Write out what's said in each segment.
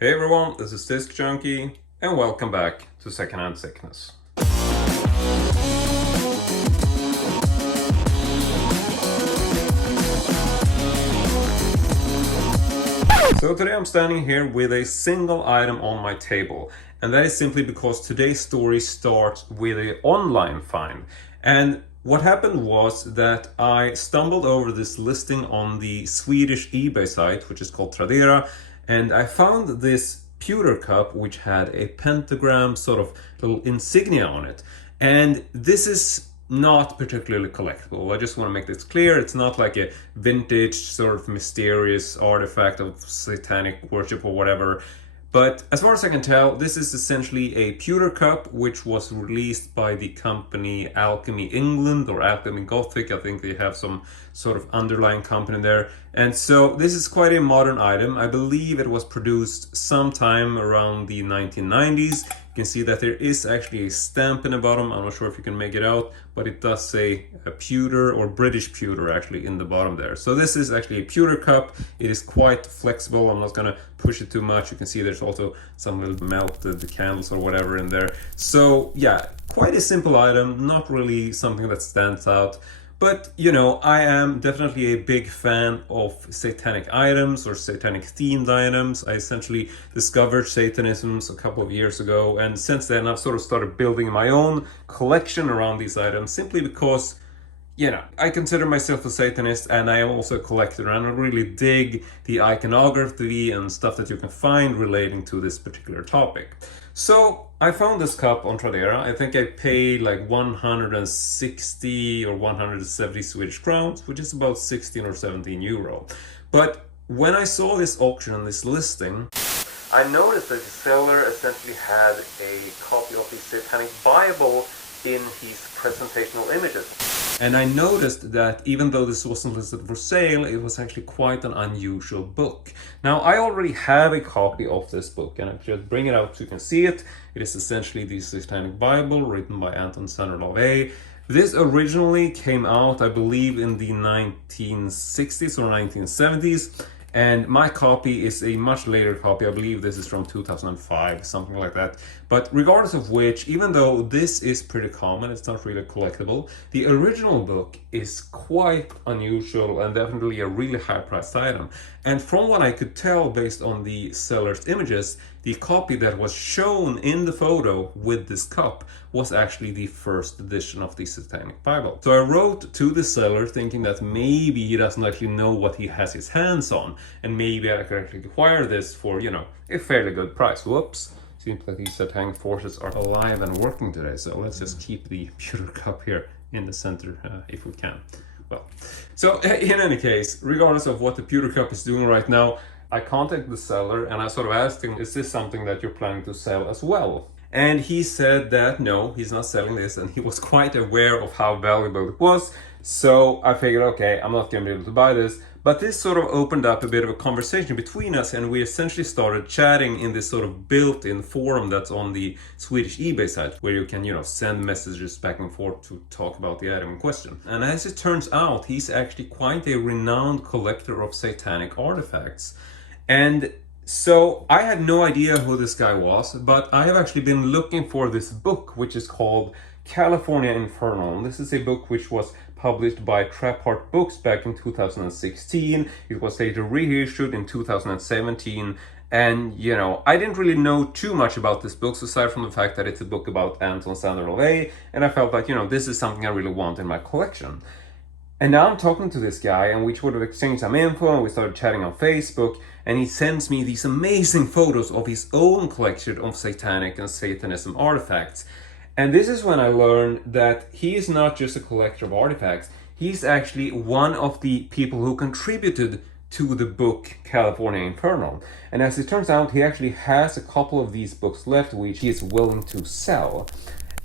Hey everyone, this is Disc Junkie, and welcome back to Secondhand Sickness. So today I'm standing here with a single item on my table, and that is simply because today's story starts with an online find. And what happened was that I stumbled over this listing on the Swedish eBay site, which is called Tradera, and I found this pewter cup which had a pentagram sort of little insignia on it. And this is not particularly collectible. I just want to make this clear. It's not like a vintage sort of mysterious artifact of satanic worship or whatever. But as far as I can tell, this is essentially a pewter cup which was released by the company Alchemy England or Alchemy Gothic. I think they have some sort of underlying company there. And so this is quite a modern item. I believe it was produced sometime around the 1990s. You can see that there is actually a stamp in the bottom. I'm not sure if you can make it out, but it does say a pewter or British pewter actually in the bottom there. So this is actually a pewter cup. It is quite flexible. I'm not gonna push it too much. You can see there's also some little melted candles or whatever in there. So yeah, quite a simple item, not really something that stands out. But, you know, I am definitely a big fan of satanic items or satanic themed items. I essentially discovered Satanism a couple of years ago, and since then I've sort of started building my own collection around these items simply because, you know, I consider myself a Satanist and I am also a collector, and I really dig the iconography and stuff that you can find relating to this particular topic. So I found this cup on Tradera. I think I paid like 160 or 170 Swedish crowns, which is about 16 or 17 euro. But when I saw this auction and this listing, I noticed that the seller essentially had a copy of the Satanic Bible in his presentational images. And I noticed that even though this wasn't listed for sale, it was actually quite an unusual book. Now, I already have a copy of this book, and I just bring it out so you can see it. It is essentially the Satanic Bible written by Anton Sander. This originally came out, I believe, in the 1960s or 1970s. And my copy is a much later copy. I believe this is from 2005, something like that. But regardless of which, even though this is pretty common, it's not really collectible, the original book is quite unusual and definitely a really high-priced item. And from what I could tell based on the seller's images, the copy that was shown in the photo with this cup was actually the first edition of the Satanic Bible. So I wrote to the seller thinking that maybe he doesn't actually know what he has his hands on, and maybe I could actually acquire this for, you know, a fairly good price. Whoops. Seems like these satanic forces are alive and working today, so let's just keep the pewter cup here in the center if we can. Well, so in any case, regardless of what the pewter cup is doing right now, I contacted the seller and I sort of asked him, is this something that you're planning to sell as well? And he said that no, he's not selling this, and he was quite aware of how valuable it was. So I figured, okay, I'm not going to be able to buy this. But this sort of opened up a bit of a conversation between us, and we essentially started chatting in this sort of built-in forum that's on the Swedish eBay site, where you can, you know, send messages back and forth to talk about the item in question. And as it turns out, he's actually quite a renowned collector of satanic artifacts. And so I had no idea who this guy was, but I have actually been looking for this book, which is called California Infernal. And this is a book which was published by Trap Heart Books back in 2016. It was later reissued in 2017. And, you know, I didn't really know too much about this book, aside from the fact that it's a book about Anton Sander, and I felt like, you know, this is something I really want in my collection. And now I'm talking to this guy, and we sort of exchanged some info, and we started chatting on Facebook, and he sends me these amazing photos of his own collection of satanic and satanism artifacts. And this is when I learned that he is not just a collector of artifacts, he's actually one of the people who contributed to the book California Infernal. And as it turns out, he actually has a couple of these books left, which he is willing to sell.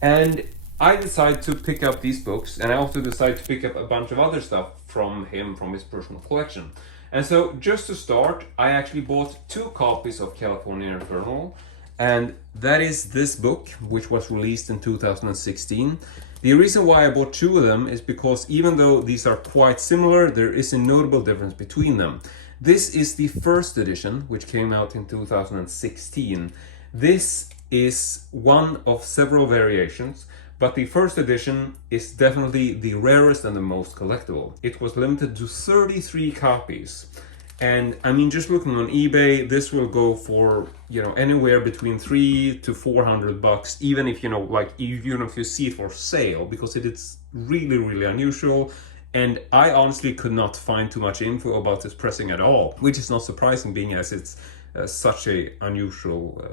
And I decided to pick up these books, and I also decided to pick up a bunch of other stuff from him, from his personal collection. And so, just to start, I actually bought 2 copies of California Infernal, and that is this book, which was released in 2016. The reason why I bought 2 of them is because even though these are quite similar, there is a notable difference between them. This is the first edition, which came out in 2016. This is one of several variations, but the first edition is definitely the rarest and the most collectible. It was limited to 33 copies. And I mean, just looking on eBay, this will go for, anywhere between $300 to $400, even if, even if you see it for sale, because it is really, really unusual. And I honestly could not find too much info about this pressing at all, which is not surprising, being as it's such a unusual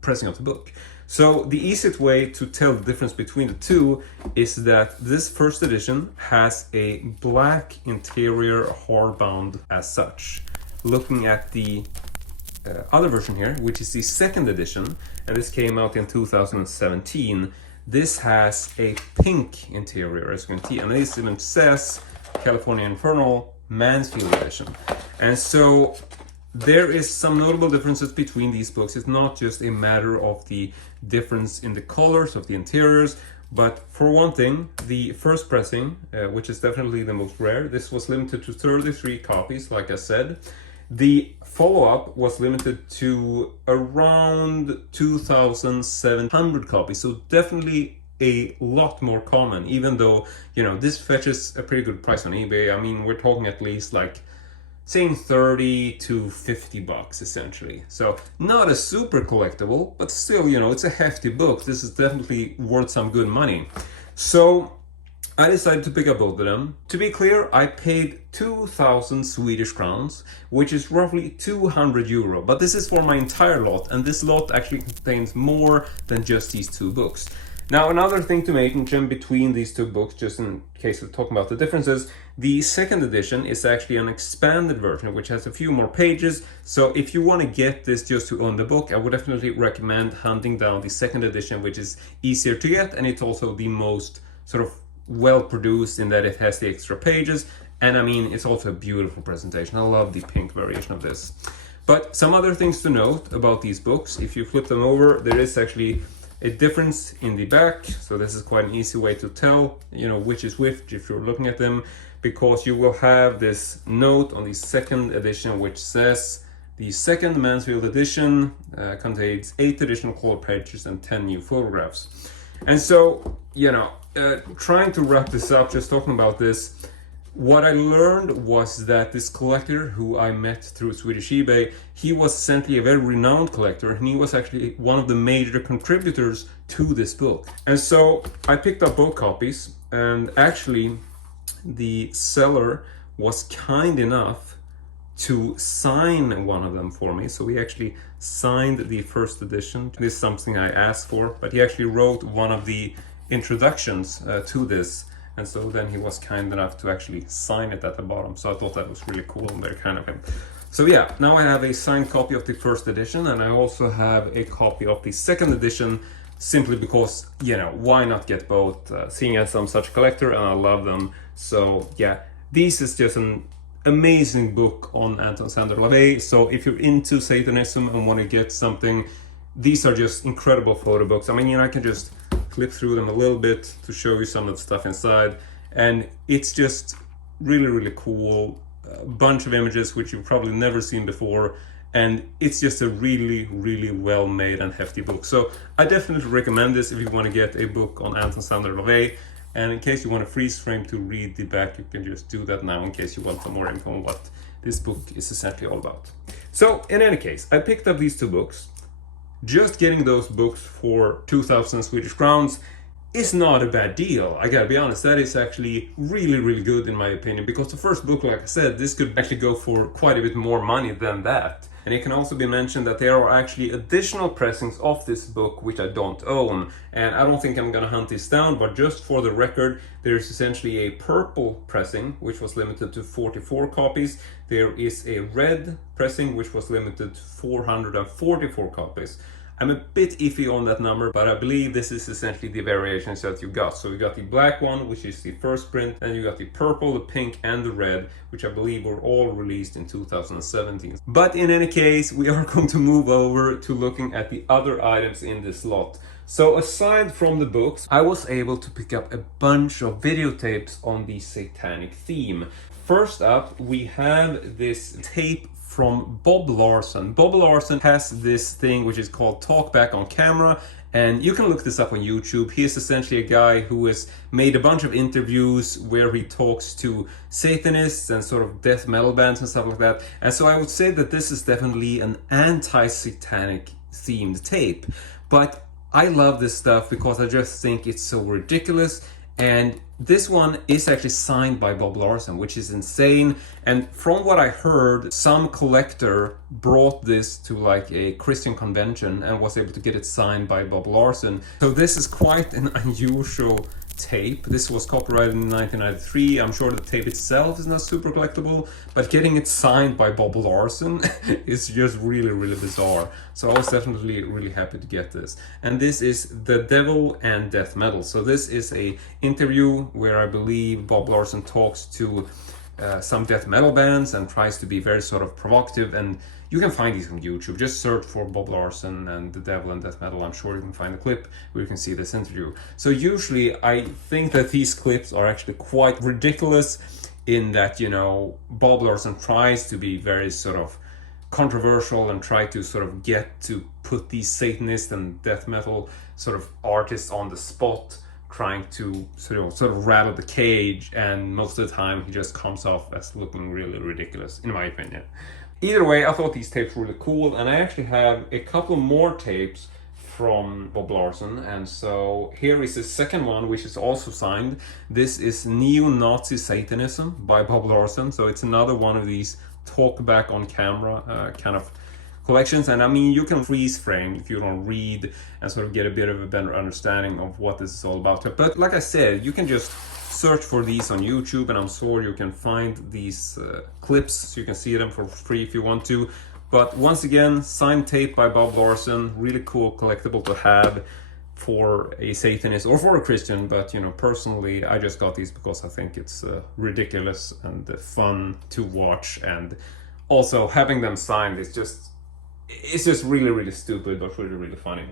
pressing of the book. So the easiest way to tell the difference between the two is that this first edition has a black interior hardbound as such. Looking at the other version here, which is the second edition, and this came out in 2017, this has a pink interior, as you can see, and this even says California Infernal Mansfield Edition. And so there is some notable differences between these books. It's not just a matter of the difference in the colors of the interiors, but for one thing, the first pressing, which is definitely the most rare, this was limited to 33 copies, like I said. The follow-up was limited to around 2,700 copies, so definitely a lot more common, even though, this fetches a pretty good price on eBay. I mean, we're talking at least saying 30 to 50 bucks essentially. So not a super collectible, but still, it's a hefty book. This is definitely worth some good money. So I decided to pick up both of them. To be clear, I paid 2,000 Swedish crowns, which is roughly 200 euro. But this is for my entire lot, and this lot actually contains more than just these two books. Now, another thing to mention between these two books, just in case we're talking about the differences, the second edition is actually an expanded version, which has a few more pages. So if you want to get this just to own the book, I would definitely recommend hunting down the second edition, which is easier to get, and it's also the most sort of well produced in that it has the extra pages. And I mean, it's also a beautiful presentation. I love the pink variation of this. But some other things to note about these books: if you flip them over, there is actually a difference in the back. So this is quite an easy way to tell, which is which if you're looking at them, because you will have this note on the second edition which says the second Mansfield edition contains 8 additional color pages and 10 new photographs. And so, trying to wrap this up, just talking about this, what I learned was that this collector who I met through Swedish eBay, he was essentially a very renowned collector, and he was actually one of the major contributors to this book. And so I picked up both copies, and actually the seller was kind enough to sign one of them for me. So he actually signed the first edition. This is something I asked for, but he actually wrote one of the introductions to this. And so then he was kind enough to actually sign it at the bottom. So I thought that was really cool and very kind of him. So yeah, now I have a signed copy of the first edition, and I also have a copy of the second edition, simply because, why not get both? Seeing as I'm such a collector and I love them. So yeah, this is just an amazing book on Anton Szandor LaVey. So if you're into Satanism and want to get something, these are just incredible photo books. I mean, I can just flip through them a little bit to show you some of the stuff inside, and it's just really, really cool. A bunch of images which you've probably never seen before, and it's just a really, really well made and hefty book. So I definitely recommend this if you want to get a book on Anton Szandor LaVey. And in case you want a freeze frame to read the back, you can just do that now, in case you want some more info on what this book is essentially all about. So in any case, I picked up these two books. Just getting those books for 2,000 Swedish crowns is not a bad deal. I gotta be honest, that is actually really, really good in my opinion, because the first book, like I said, this could actually go for quite a bit more money than that. And it can also be mentioned that there are actually additional pressings of this book which I don't own, and I don't think I'm gonna hunt this down, but just for the record, there's essentially a purple pressing which was limited to 44 copies. There is a red pressing which was limited to 444 copies. I'm a bit iffy on that number, but I believe this is essentially the variations that you got. So you got the black one, which is the first print, and you got the purple, the pink, and the red, which I believe were all released in 2017. But in any case, we are going to move over to looking at the other items in this lot. So aside from the books, I was able to pick up a bunch of videotapes on the Satanic theme. First up, we have this tape from Bob Larson. Bob Larson has this thing which is called Talk Back on Camera, and you can look this up on YouTube. He is essentially a guy who has made a bunch of interviews where he talks to Satanists and sort of death metal bands and stuff like that. And so I would say that this is definitely an anti-satanic themed tape. But I love this stuff because I just think it's so ridiculous. And this one is actually signed by Bob Larson, which is insane. And from what I heard, some collector brought this to like a Christian convention and was able to get it signed by Bob Larson. So this is quite an unusual tape. This was copyrighted in 1993. I'm sure the tape itself is not super collectible, but getting it signed by Bob Larson is just really, really bizarre. So I was definitely really happy to get this. And this is The Devil and Death Metal. So this is a interview where I believe Bob Larson talks to some death metal bands and tries to be very sort of provocative, and you can find these on YouTube. Just search for Bob Larson and The Devil and Death Metal. I'm sure you can find a clip where you can see this interview. So usually I think that these clips are actually quite ridiculous in that, you know, Bob Larson tries to be very sort of controversial and try to sort of get to put these Satanist and death metal sort of artists on the spot, trying to sort of rattle the cage, and most of the time he just comes off as looking really ridiculous, in my opinion. Either way, I thought these tapes were really cool, and I actually have a couple more tapes from Bob Larson, and so here is the second one, which is also signed. This is Neo-Nazi Satanism by Bob Larson, so it's another one of these talk back on camera kind of collections. And I mean, you can freeze frame if you don't read and sort of get a bit of a better understanding of what this is all about. But like I said, you can just search for these on YouTube, and I'm sure you can find these clips so you can see them for free if you want to. But once again, signed tape by Bob Larson, really cool collectible to have for a Satanist or for a Christian. But you know, personally, I just got these because I think it's ridiculous and fun to watch, and also having them signed is just, it's just really, really stupid, but really, really funny.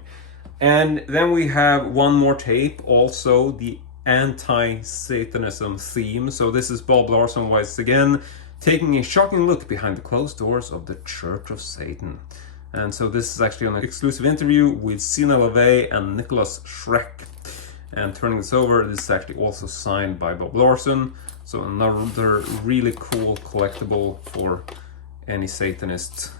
And then we have one more tape, also the anti-Satanism theme. So this is Bob Larson once again taking a shocking look behind the closed doors of the Church of Satan. And so this is actually an exclusive interview with Sina LaVey and Nicholas Schreck. And turning this over, this is actually also signed by Bob Larson. So another really cool collectible for any Satanist,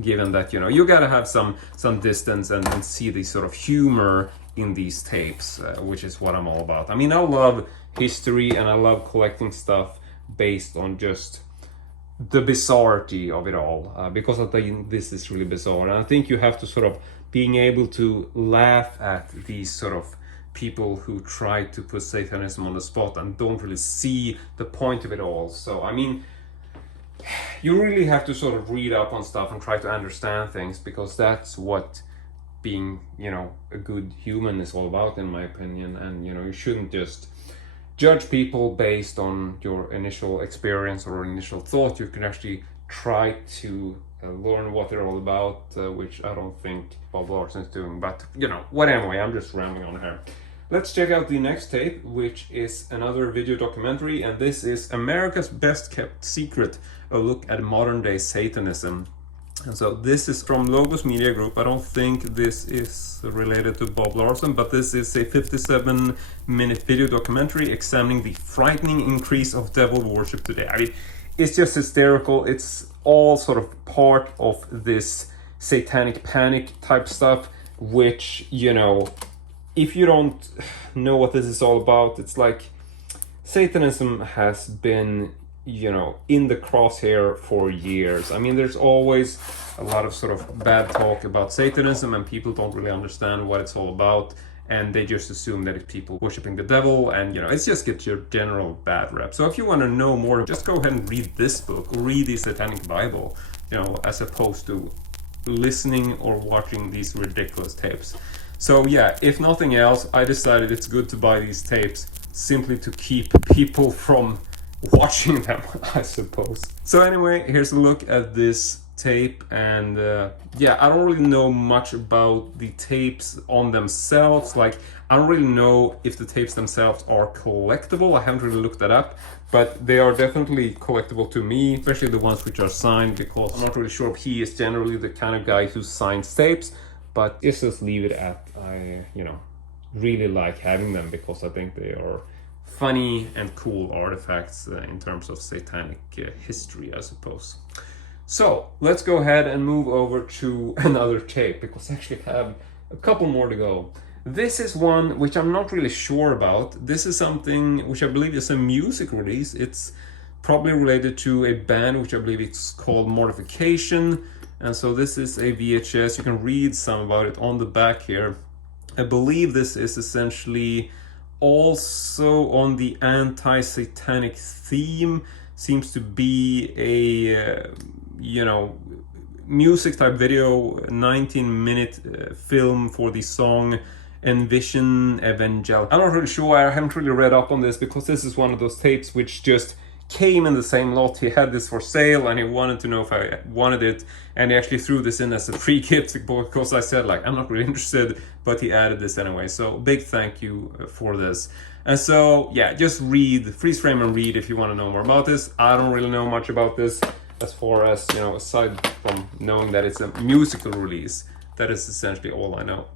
given that, you know, you gotta have some distance and see the sort of humor in these tapes, which is what I'm all about. I mean, I love history and I love collecting stuff based on just the bizarrety of it all, because I think this is really bizarre, and I think you have to sort of being able to laugh at these sort of people who try to put Satanism on the spot and don't really see the point of it all. So I mean, you really have to sort of read up on stuff and try to understand things, because that's what being, you know, a good human is all about, in my opinion. And you know, you shouldn't just judge people based on your initial experience or initial thought. You can actually try to learn what they're all about, which I don't think Bob Larson is doing. But you know what, anyway, I'm just rambling on here. Let's check out the next tape, which is another video documentary, and this is America's Best Kept Secret, a look at modern day Satanism. And so this is from Logos Media Group. I don't think this is related to Bob Larson, but this is a 57-minute video documentary examining the frightening increase of devil worship today. I mean, it's just hysterical. It's all sort of part of this satanic panic type stuff, which, you know, if you don't know what this is all about, it's like Satanism has been, you know, in the crosshair for years. I mean, there's always a lot of sort of bad talk about Satanism, and people don't really understand what it's all about, and they just assume that it's people worshiping the devil, and you know, it's just gets your general bad rep. So if you want to know more, just go ahead and read this book, read the Satanic Bible, you know, as opposed to listening or watching these ridiculous tapes. So yeah, if nothing else, I decided it's good to buy these tapes simply to keep people from watching them, I suppose. So anyway, here's a look at this tape, and yeah, I don't really know much about the tapes on themselves. Like, I don't really know if the tapes themselves are collectible. I haven't really looked that up, but they are definitely collectible to me, especially the ones which are signed, because I'm not really sure if he is generally the kind of guy who signs tapes, but let's just leave it at I, really like having them because I think they are funny and cool artifacts in terms of satanic history, I suppose. So let's go ahead and move over to another tape, because I actually have a couple more to go. This is one which I'm not really sure about. This is something which I believe is a music release. It's probably related to a band which I believe it's called Mortification. And so this is a VHS. You can read some about it on the back here. I believe this is essentially also on the anti-satanic theme. Seems to be a music type video, 19-minute film for the song Envision Evangel. I'm not really sure, I haven't really read up on this, because this is one of those tapes which just came in the same lot. He had this for sale and he wanted to know if I wanted it, and he actually threw this in as a free gift because I said, like, I'm not really interested, but he added this anyway. So big thank you for this. And so yeah, just read, freeze frame and read if you want to know more about this. I don't really know much about this as far as, aside from knowing that it's a musical release. That is essentially all I know.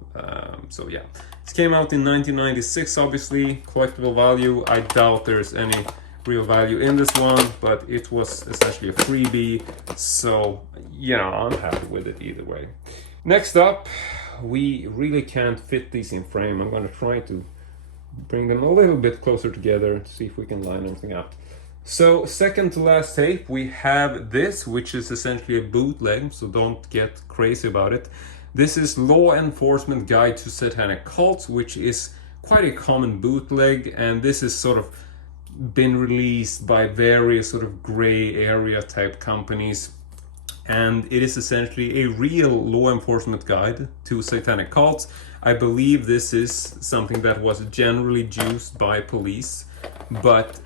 So yeah, this came out in 1996, obviously. Collectible value, I doubt there's any real value in this one, but it was essentially a freebie, so I'm happy with it either way. Next up, we really can't fit these in frame. I'm going to try to bring them a little bit closer together to see if we can line everything up. So second to last tape, we have this, which is essentially a bootleg, so don't get crazy about it. This is Law Enforcement Guide to Satanic Cults, which is quite a common bootleg, and this is sort of been released by various sort of gray area type companies, and it is essentially a real law enforcement guide to satanic cults. I believe this is something that was generally used by police, but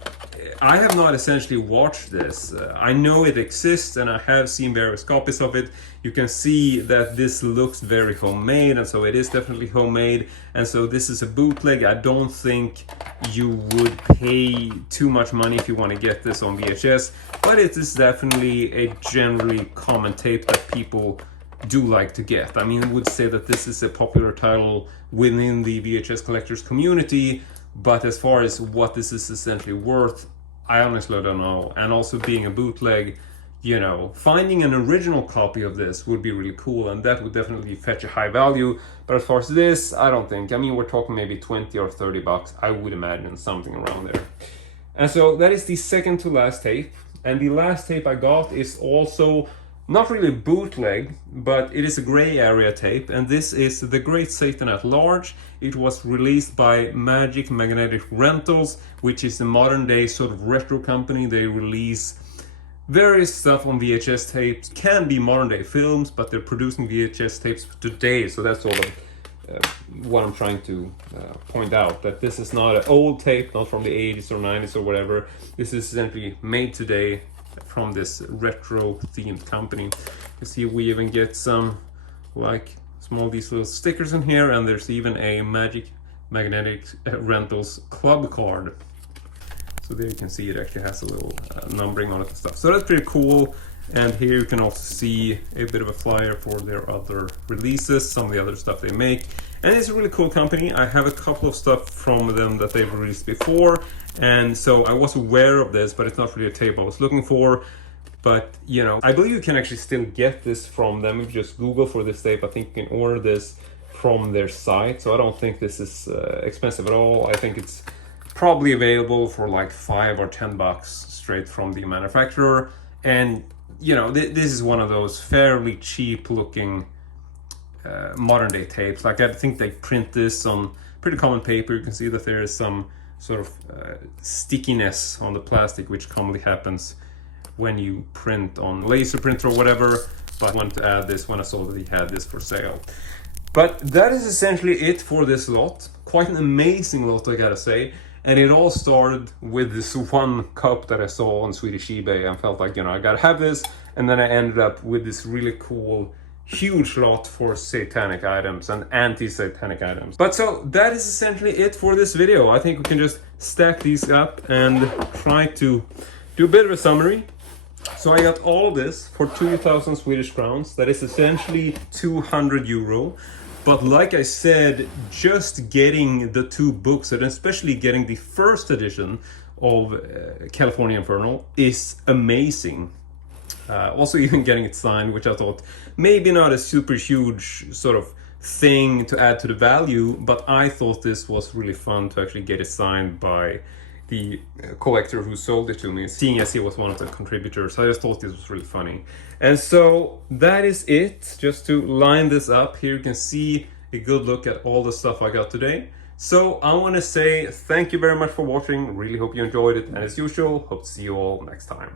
I have not essentially watched this. I know it exists and I have seen various copies of it. You can see that this looks very homemade, and so it is definitely homemade, and so this is a bootleg. I don't think you would pay too much money if you want to get this on VHS, but it is definitely a generally common tape that people do like to get. I mean, I would say that this is a popular title within the VHS collectors community, but as far as what this is essentially worth, I honestly don't know. And also being a bootleg, finding an original copy of this would be really cool, and that would definitely fetch a high value. But as far as this, I don't think. I mean, we're talking maybe 20 or 30 bucks, I would imagine, something around there. And so that is the second to last tape. And the last tape I got is also not really bootleg, but it is a gray area tape, and this is The Great Satan at Large. It was released by Magic Magnetic Rentals, which is a modern day sort of retro company. They release various stuff on VHS tapes, can be modern day films, but they're producing VHS tapes today, so that's sort of what I'm trying to point out, that this is not an old tape, not from the 80s or 90s or whatever. This is essentially made today from this retro themed company. You see, we even get some these little stickers in here, and there's even a Magic Magnetic Rentals club card. So there you can see it actually has a little numbering on it and stuff. So that's pretty cool. And here you can also see a bit of a flyer for their other releases, some of the other stuff they make. And it's a really cool company. I have a couple of stuff from them that they've released before, and so I was aware of this, but it's not really a tape I was looking for. But I believe you can actually still get this from them. If you just Google for this tape, I think you can order this from their site. So I don't think this is expensive at all. I think it's probably available for like $5 or $10 straight from the manufacturer. And this is one of those fairly cheap looking modern day tapes. Like, I think they print this on pretty common paper. You can see that there is some sort of stickiness on the plastic, which commonly happens when you print on laser printer or whatever. but I wanted to add this when I saw that he had this for sale. But that is essentially it for this lot. Quite an amazing lot, I gotta say. And it all started with this one cup that I saw on Swedish eBay and felt like, you know, I gotta have this. And then I ended up with this really cool, huge lot for satanic items and anti-satanic items. But so that is essentially it for this video. I think we can just stack these up and try to do a bit of a summary. So I got all of this for 2,000 Swedish crowns. That is essentially 200 euro. But like I said, just getting the 2 books, and especially getting the first edition of California Infernal, is amazing. Also even getting it signed, which I thought maybe not a super huge sort of thing to add to the value, but I thought this was really fun to actually get it signed by the collector who sold it to me, seeing as he was one of the contributors. I just thought this was really funny. And so that is it. Just to line this up, here you can see a good look at all the stuff I got today. So I want to say thank you very much for watching. Really hope you enjoyed it, and as usual, hope to see you all next time.